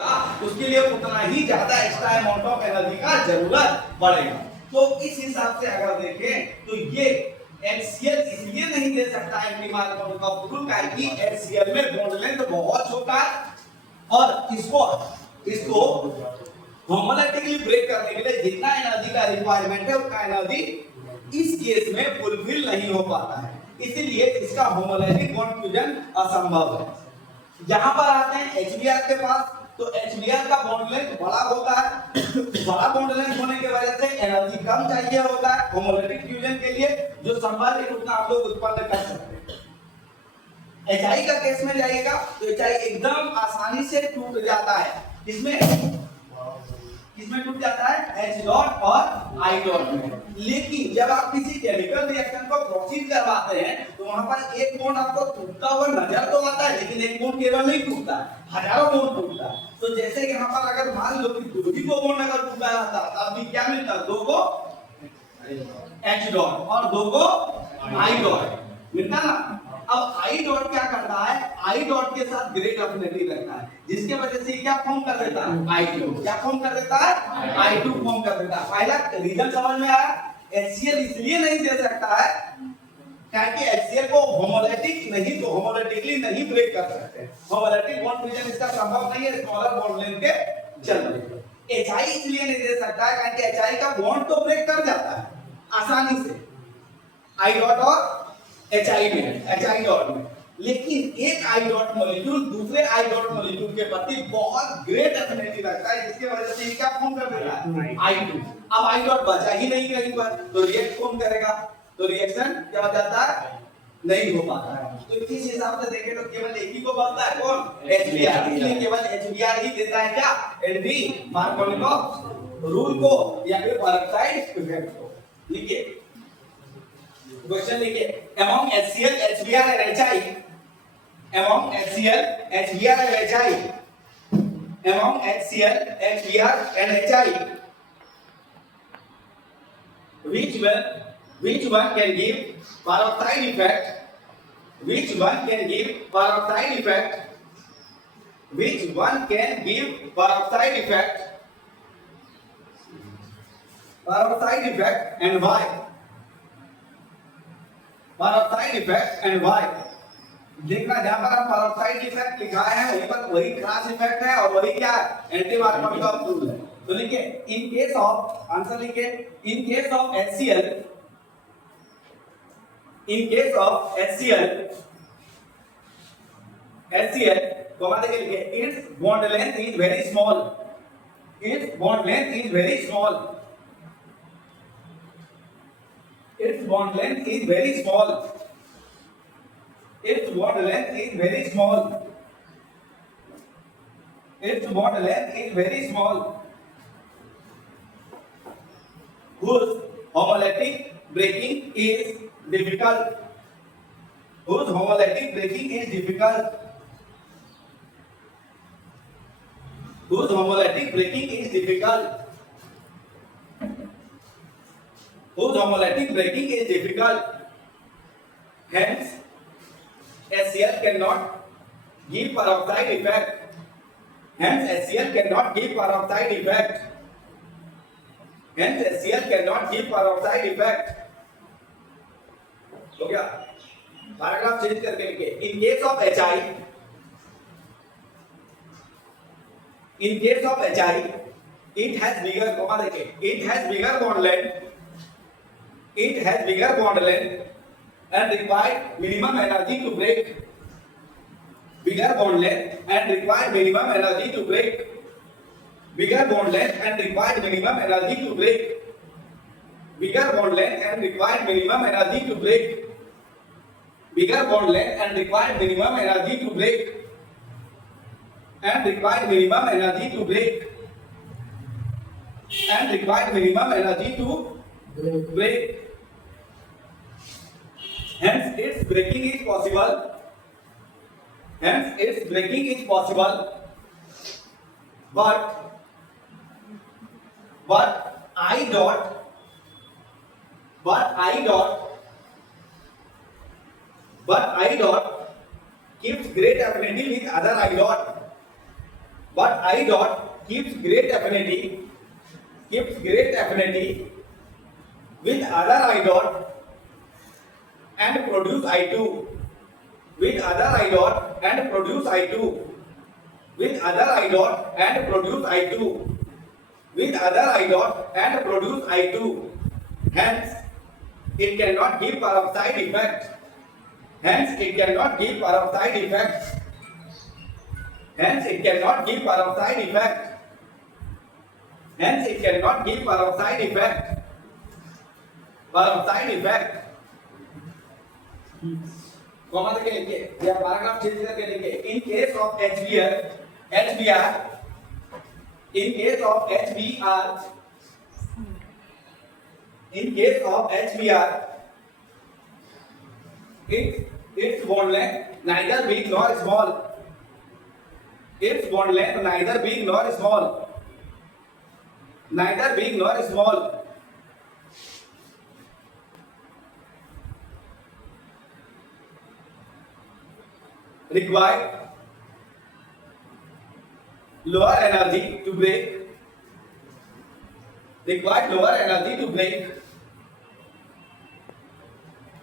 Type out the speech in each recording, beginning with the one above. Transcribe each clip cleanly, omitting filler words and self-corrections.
उसके लिए उतना ही ज्यादा एक्स्ट्रा अमाउंट ऑफ एनर्जी का जरूरत पड़ेगा। तो इस हिसाब से अगर देखें तो ये HCl इसलिए नहीं दे सकता एंटी मार्कोनी का रूल का कि HCl में बॉन्ड लेंथ बहुत छोटा है और इसको होमोलैटिकली ब्रेक करने के लिए जितना एनर्जी का रिक्वायरमेंट है उतना एनर्जी इस केस में फुलफिल नहीं हो पाता है, इसीलिए इसका होमोलैटिक बॉन्ड फ्यूजन असंभव है। यहां पर आते हैं HBr के पास, तो HBr का बॉन्ड लेंथ बड़ा होता है बड़ा बॉन्ड लेंथ होने की वजह से एनर्जी कम चाहिए होता है होमोलैटिक फ्यूजन के लिए, जो संभव है उतना आप लोग उत्पन्न कर सकते हैं। HI का केस में जाइएगा तो HI एकदम आसानी से टूट जाता है, किसमें टूट जाता है H डॉट और I डॉट में। लेकिन जब आप किसी केमिकल रिएक्शन को प्रोसीड करवाते हैं तो वहां पर एक बॉन्ड आपको टूटता हुआ नजर तो आता है, लेकिन एक बॉन्ड केवल नहीं टूटता है, हजारों बॉन्ड टूटता है। तो जैसे यहाँ पर अगर मान लो कि दो ही को बॉन्ड अगर टूटा रहता तब भी क्या मिलता, दो को H डॉट और दो को I डॉट मिलता ना। अब I डॉट क्या करता है, I डॉट के साथ ग्रेट अफिनिटी रखता है, जिसके वजह से क्या फॉर्म कर देता है I2, क्या फॉर्म कर देता है I2 फॉर्म कर देता है। पहला रीजन समझ में आया। HCl इसलिए नहीं दे सकता है क्योंकि HCl को होमोलैटिक नहीं तो होमोलैटिकली नहीं ब्रेक कर सकते, होमोलैटिक बॉन्ड फ्यूजन इसका संभव नहीं है स्मॉलर बॉन्ड लेंथ के चलते। HI इसलिए नहीं दे सकता है क्योंकि HI का बॉन्ड तो ब्रेक कर जाता है आसानी से I डॉट और HI डॉट में, लेकिन एक I डॉट मॉलिक्यूल दूसरे I डॉट मॉलिक्यूल के प्रति बहुत ग्रेट अफिनिटी रखता है, जिसके वजह से ये क्या फॉर्म कर देता है I2। अब I डॉट बचा ही नहीं कहीं पर, तो रिएक्ट कौन करेगा, तो रिएक्शन क्या हो जाता है, नहीं हो पाता है। तो इस हिसाब से देखें तो केवल एक ही को बचता है कौन, HBr, इसलिए केवल HBr ही देता है क्या एंटी मार्कोनी रूल को या फिर पेरोक्साइड इफेक्ट को। लिखिए क्वेश्चन लिखिए, among HCl, HBr and HI, among HCl, HBr and HI, among HCl, HBr and HI, which one can give peroxide effect, which one can give peroxide effect, which one can give peroxide effect and why, peroxide effect and why. देखना जहां पर हम peroxide effect लिखा है वहीं पर वही class effect है और वही क्या है एंटी मार्कोनी का रूल है। तो लिखिए इन केस ऑफ, आंसर लिखिए in case of HCl, in case of HCl कमा देके लिखिए it's bond length is very small, it's bond length is very small, its bond length is very small, its bond length is very small, its bond length is very small, whose homolytic breaking is difficult, whose homolytic breaking is difficult, whose homolytic breaking is difficult, whose homolytic breaking is difficult, hence HCl cannot give peroxide effect, hence HCl cannot give peroxide effect, hence HCl cannot give peroxide effect। हो गया, paragraph change करके लिखिए in case of HI, in case of HI it has bigger, कमा देखिए it has bigger bond length, it has bigger bond length and required minimum energy to break, bigger bond length and required minimum energy to break, bigger bond length and required minimum energy to break, bigger bond length and required minimum energy to break, bigger bond length and required minimum energy to break, and required minimum energy to break, and required minimum energy to break, hence its breaking is possible, hence its breaking is possible, but I dot keeps great affinity with other I dot, but I dot keeps great affinity with other I dot and produce I2 with other I dot and produce I2 with other I dot and produce I2 with other I dot and produce I2. Hence, it cannot give peroxide effect. Hence, it cannot give peroxide effect. Hence, it cannot give peroxide effect. Hence, it cannot give peroxide effect. Peroxide effect. Comma देके लिखिए या paragraph change करके लिखिए in case of HBr in case of HBr its bond length neither big nor small, its bond length neither big nor small, neither big nor small. Required lower energy to break, required lower energy to break,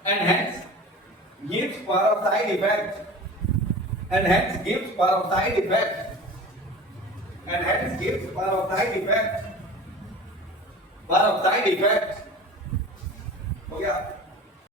and hence gives peroxide effect, and hence gives peroxide effect, and hence gives peroxide effect, peroxide effect. हो गया.